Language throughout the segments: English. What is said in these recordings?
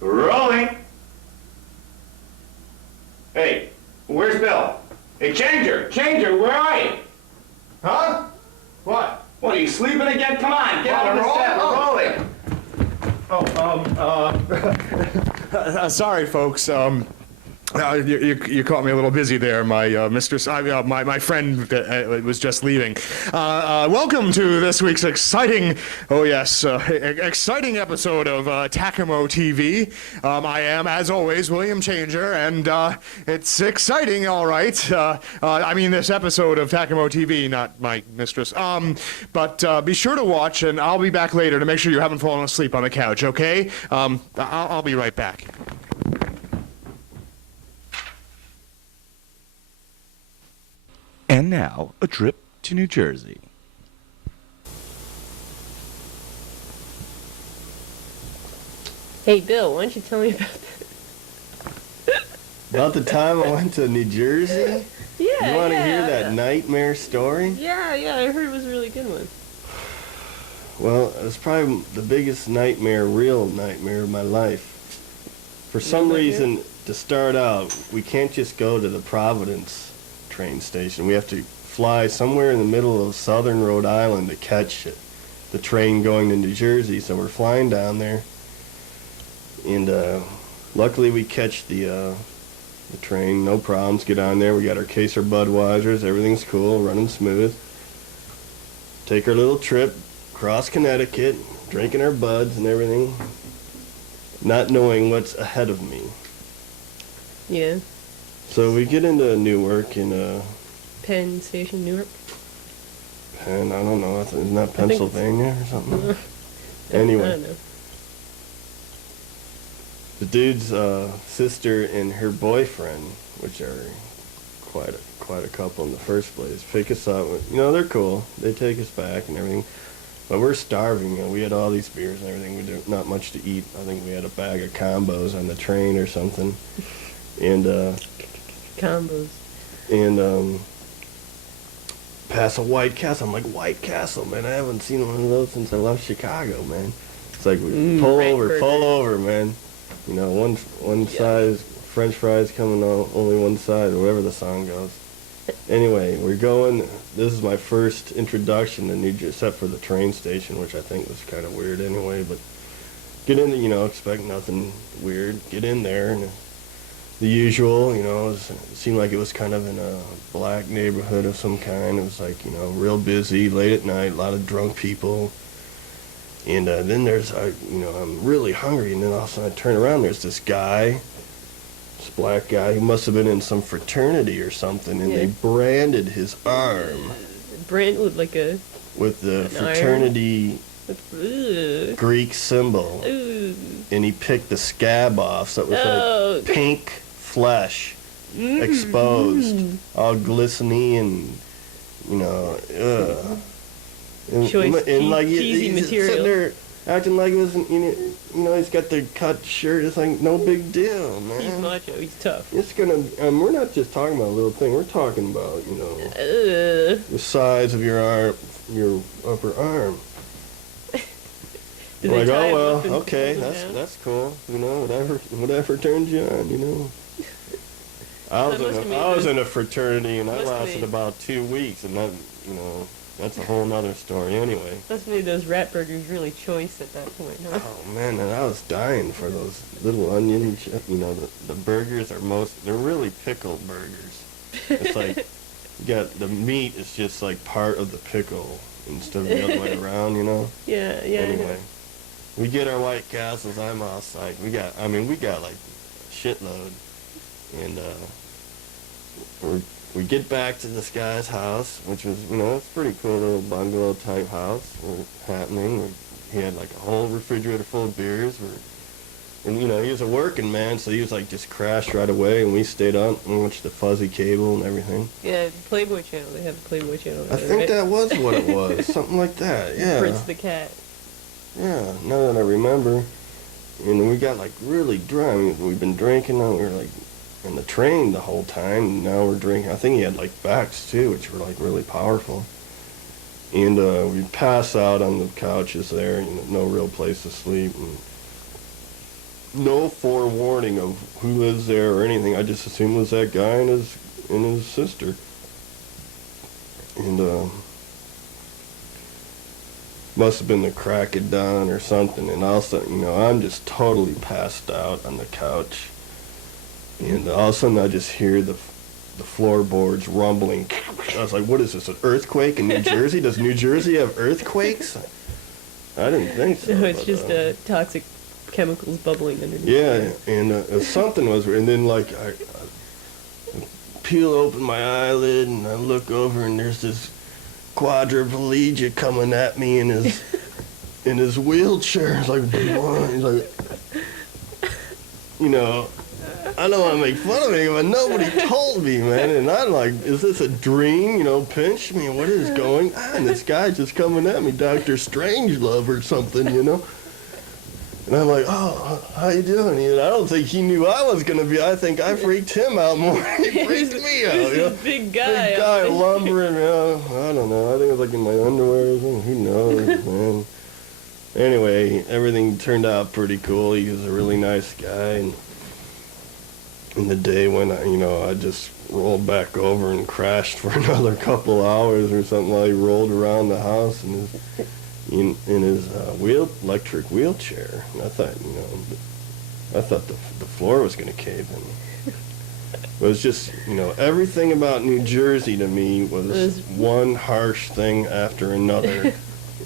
Rolling. Hey, where's Bill? Hey, Changer, where are you? Huh? What? What, are you sleeping again? Come on, get out of the set, we're rolling. Sorry, folks. You caught me a little busy there. My mistress, my friend was just leaving. Welcome to this week's exciting, exciting episode of Tacamo TV. I am, as always, William Changer, and it's exciting, all right. This episode of Tacamo TV, not my mistress. But be sure to watch, and I'll be back later to make sure you haven't fallen asleep on the couch, okay? I'll be right back. And now, a trip to New Jersey. Hey, Bill, why don't you tell me about that? About the time I went to New Jersey? Yeah, You want to hear that nightmare story? Yeah, I heard it was a really good one. Well, it was probably the biggest real nightmare of my life. For some reason, to start out, we can't just go to the Providence train station. We have to fly somewhere in the middle of southern Rhode Island to catch the train going to New Jersey. So we're flying down there, and luckily we catch the train, no problems. Get on there. We got our case of Budweisers. Everything's cool, running smooth. Take our little trip across Connecticut, drinking our buds and everything, not knowing what's ahead of me. Yeah. So we get into Newark in Penn Station, Newark. Penn, I don't know, isn't that Pennsylvania or something? Anyway. Anyway. I don't know. The dude's sister and her boyfriend, which are quite a couple in the first place, pick us up. They're cool. They take us back and everything. But we're starving. We had all these beers and everything. We did not much to eat. I think we had a bag of combos on the train or something. And combos. And pass a White Castle. I'm like, White Castle, man. I haven't seen one of those since I left Chicago, man. It's like we pull over, man. One size French fries coming on only one side, or whatever the song goes. Anyway, we're going. This is my first introduction to New Jersey, except for the train station, which I think was kind of weird anyway. But get in, expect nothing weird. Get in there and. The usual, it seemed like it was kind of in a black neighborhood of some kind. It was like, real busy, late at night, a lot of drunk people. And then there's, I'm really hungry, and then all of a sudden I turn around, there's this guy, this black guy, who must have been in some fraternity or something, and they branded his arm. With the fraternity Greek symbol. Ooh. And he picked the scab off, so it was like pink flesh exposed, all glistening and, And like cheesy he's material. sitting there acting like it wasn't, he's got the cut shirt. It's like no big deal, man. He's macho. He's tough. It's gonna. We're not just talking about a little thing. We're talking about, the size of your arm, your upper arm. Like, oh well, okay, that's cool. Whatever turns you on, I was in a fraternity, and I lasted about 2 weeks, and that, that's a whole nother story anyway. Must have made those rat burgers really choice at that point, huh? Oh man, and I was dying for those little onion, the burgers they're really pickled burgers. It's like, the meat is just like part of the pickle instead of the other way around, Yeah. Anyway, we get our White Castles, I'm all psyched. We got like a shitload. And we get back to this guy's house, which was, it's a pretty cool little bungalow type house. He had like a whole refrigerator full of beers. And he was a working man, so he was like just crashed right away, and we stayed up and watched the fuzzy cable and everything. Yeah, Playboy Channel. They have a Playboy Channel. I think that was what it was, something like that. Yeah. Prince the Cat. Yeah. Now that I remember. And we got like really drunk. We've been drinking, and we were like in the train the whole time. And now we're drinking. I think he had like Becks too, which were like really powerful. And we pass out on the couches there. No real place to sleep. And no forewarning of who lives there or anything. I just assumed it was that guy and his sister. And must have been the crack of dawn or something. And all of a sudden, I'm just totally passed out on the couch. And all of a sudden, I just hear the floorboards rumbling. I was like, what is this, an earthquake in New Jersey? Does New Jersey have earthquakes? I didn't think so. No, it's just toxic chemicals bubbling underneath. Yeah, and something was, and then like I peel open my eyelid and I look over and there's this quadriplegic coming at me in his wheelchair. It's like, he's like, I don't want to make fun of him, but nobody told me, man. And I'm like, is this a dream? Pinch me. What is going on? This guy just coming at me, Dr. Strangelove or something, And I'm like, oh, how you doing? And I don't think he knew I was going to be. I think I freaked him out more than he freaked me out. He's a big guy. Big guy lumbering. I don't know. I think it was like in my underwear or something. Who knows, man. Anyway, everything turned out pretty cool. He was a really nice guy. And the day when I just rolled back over and crashed for another couple hours or something while he rolled around the house in his electric wheelchair. And I thought the floor was going to cave in. It was just, everything about New Jersey to me was one harsh thing after another.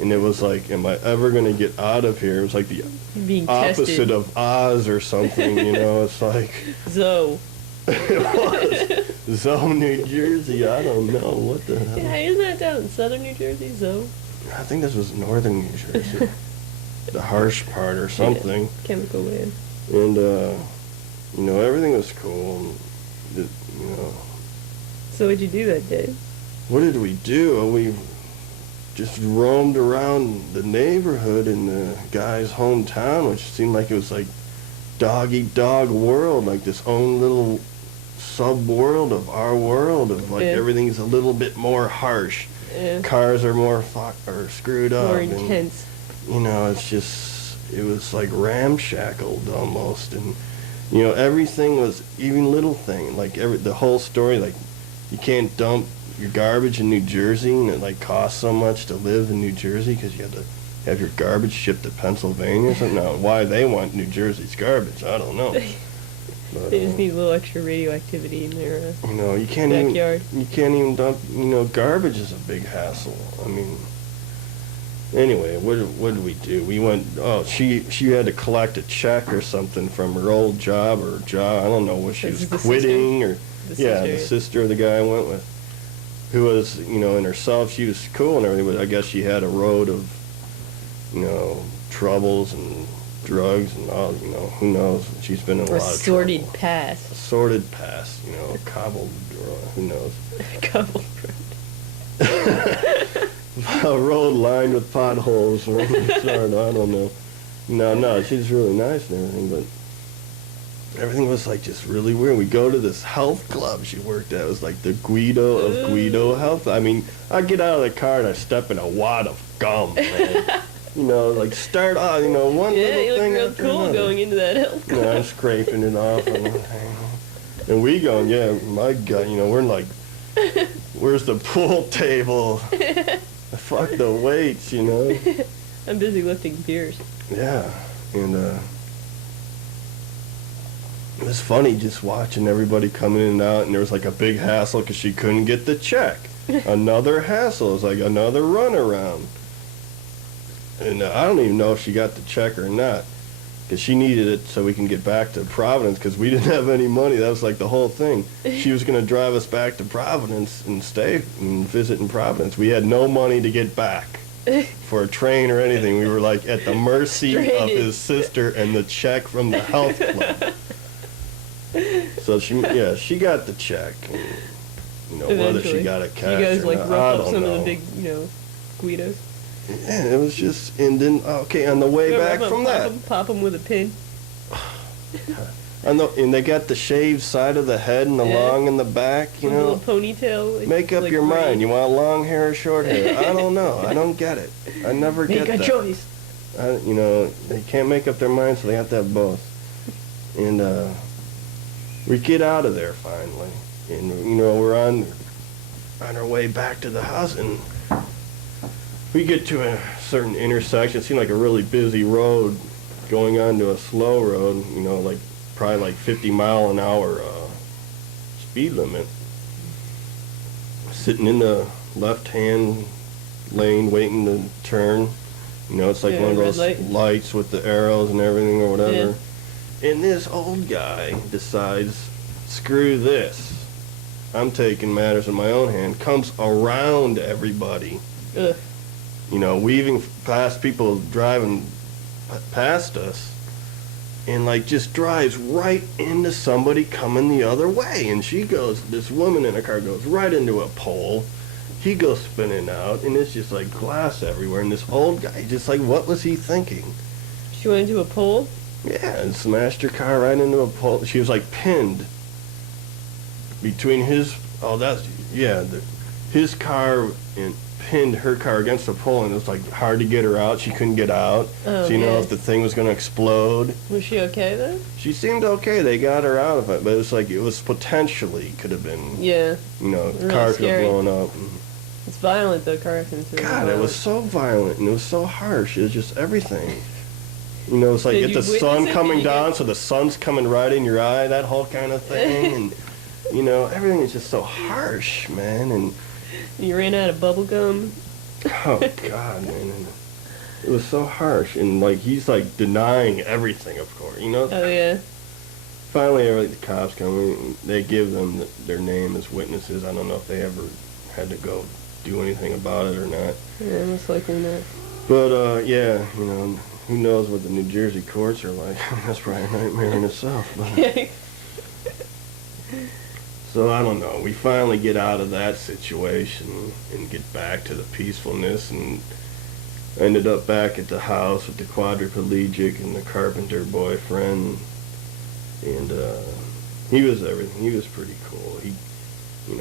And it was like, am I ever going to get out of here? It was like the opposite of Oz or something, It's like... Zoe. It was. Zoe, New Jersey. I don't know. What the hell? Yeah, isn't that down in southern New Jersey, Zoe? I think this was northern New Jersey. The harsh part or something. Yeah, chemical land. And, everything was cool. And, So what'd you do that day? What did we do? We just roamed around the neighborhood in the guy's hometown, which seemed like it was like dog-eat-dog world, like this own little sub-world of our world, of like everything's a little bit more harsh. Yeah. Cars are more screwed up. More intense. And, it's just, it was like ramshackled almost. And, everything was, even little thing, like the whole story, like you can't dump your garbage in New Jersey, and it like costs so much to live in New Jersey because you have to have your garbage shipped to Pennsylvania or something. Now, why they want New Jersey's garbage, I don't know. But, they just need a little extra radioactivity in their you can't backyard. You can't even dump. Garbage is a big hassle. I mean, anyway, what did we do? We went. Oh, she had to collect a check or something from her old job or job. I don't know what she was quitting or. The sister of the guy I went with, who was, in herself, she was cool and everything, but I guess she had a road of, troubles and drugs and all, who knows. She's been in a lot of trouble. Sordid past. A sordid past, cobbled, who knows. Cobbled road. A road lined with potholes. I don't know. No, she's really nice and everything, but everything was like just really weird. We go to this health club she worked at. It was like the Guido of Guido Health. I mean, I get out of the car and I step in a wad of gum, man. Like start off, one little thing. Yeah, you look real after cool another. going into that health club. I'm scraping it off. And we going, yeah, my God, we're like, where's the pool table? Fuck the weights, I'm busy lifting beers. Yeah, and it was funny just watching everybody coming in and out, and there was like a big hassle because she couldn't get the check. Another hassle. It was like another runaround. And I don't even know if she got the check or not, because she needed it so we can get back to Providence, because we didn't have any money. That was like the whole thing. She was going to drive us back to Providence and stay and visit in Providence. We had no money to get back for a train or anything. We were like at the mercy of his sister and the check from the health club. So she got the check. And, whether she got a cash you guys or like not, rough I up don't some know. of the big, Guidos. Yeah, it was just, and then, okay, on the way back from that. Pop them with a pin. And they got the shaved side of the head and the Yeah. long in the back, you A know. little ponytail. Like, Make up like your braid. mind. You want long hair or short hair? I don't know. I don't get it. I never Make get a that. choice. You know, they can't make up their mind, so they have to have both. And we get out of there finally, and you know we're on our way back to the house, and we get to a certain intersection. It seemed like a really busy road, going onto a slow road. You know, like probably like 50-mile-an-hour speed limit. Sitting in the left-hand lane, waiting to turn. You know, it's like Yeah, one of red those light. lights with the arrows and everything or whatever. And this old guy decides, screw this. I'm taking matters in my own hand. Comes around everybody. Ugh. You know, weaving past people driving past us. And like just drives right into somebody coming the other way. And this woman in a car goes right into a pole. He goes spinning out, and it's just like glass everywhere. And this old guy, just like, what was he thinking? She went into a pole? Yeah, and smashed her car right into a pole. She was like pinned between his car and pinned her car against the pole, and it was like hard to get her out. She couldn't get out. Oh, so you know yeah. if the thing was going to explode. Was she okay then? She seemed okay. They got her out of it, but it was potentially could have been. Yeah. You know, Really car could scary. have blown up. It's violent though, car accidents. are God, violent. it was so violent and it was so harsh. It was just everything. You know, it's like Did get you the witness sun it? coming Did you down, get- so the sun's coming right in your eye, that whole kind of thing. And, you know, everything is just so harsh, man. And, You ran out of bubble gum. oh, God, man. And it was so harsh. And, like, he's, like, denying everything, of course. You know, Oh yeah. finally, the cops come in. They give them their name as witnesses. I don't know if they ever had to go do anything about it or not. Yeah, most likely not. But, yeah, you know, who knows what the New Jersey courts are like. That's probably a nightmare in itself. But, so, I don't know. We finally get out of that situation and get back to the peacefulness, and ended up back at the house with the quadriplegic and the carpenter boyfriend. And he was everything. He was pretty cool.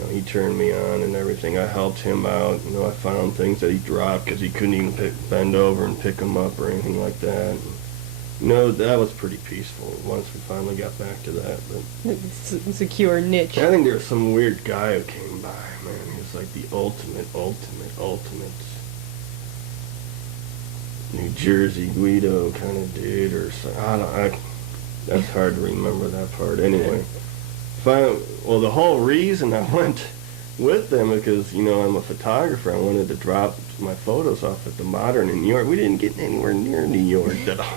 He turned me on and everything. I helped him out. You know, I found things that he dropped because he couldn't even bend over and pick them up or anything like that. And, you know, that was pretty peaceful once we finally got back to that. But Secure niche. I think there was some weird guy who came by, man. He was like the ultimate New Jersey Guido kind of dude or something. That's hard to remember that part. Anyway. Well, the whole reason I went with them is because, you know, I'm a photographer. I wanted to drop my photos off at the Modern in New York. We didn't get anywhere near New York at all.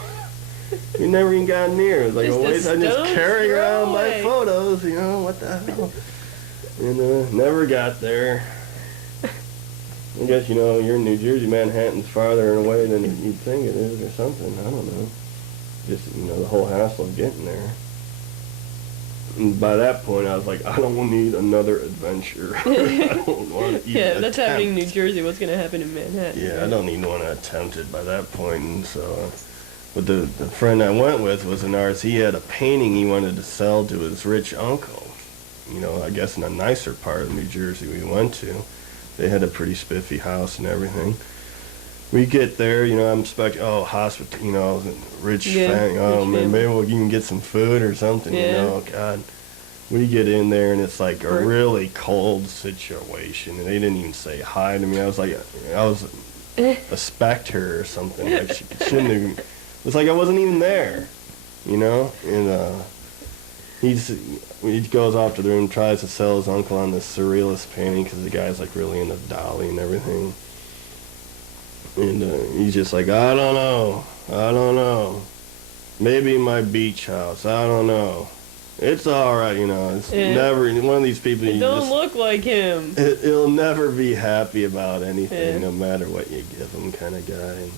We never even got near. It was like, Just a always, I'm just stone's carrying throw around my away. photos, you know, what the hell. And never got there. I guess, you know, you're in New Jersey, Manhattan's farther away than you'd think it is or something. I don't know. Just, you know, the whole hassle of getting there. And by that point, I was like, I don't need another adventure. I don't want to even Yeah, if that's happening in New attempt. Jersey. What's gonna happen in Manhattan? Yeah, I right? don't even want to attempt it by that point. And so, but the friend I went with was an artist. He had a painting he wanted to sell to his rich uncle. You know, I guess in a nicer part of New Jersey we went to. They had a pretty spiffy house and everything. We get there, you know, I'm expecting, hospital, you know, rich Yeah, family. Oh, rich man, family. maybe we can get some food or something, you Yeah. know, God. We get in there, and it's like a Burnt. really cold situation, and they didn't even say hi to me. I was like, I was a specter or something. Like, she shouldn't have, it's like I wasn't even there, you know? And he goes off to the room, tries to sell his uncle on this surrealist painting, because the guy's like really into Dali and everything. And he's just like, I don't know. Maybe my beach house, I don't know. It's all right, you know. It's Yeah. never one of these people. You Don't just, look like him. He'll never be happy about anything, Yeah. no matter what you give him, kind of guy. And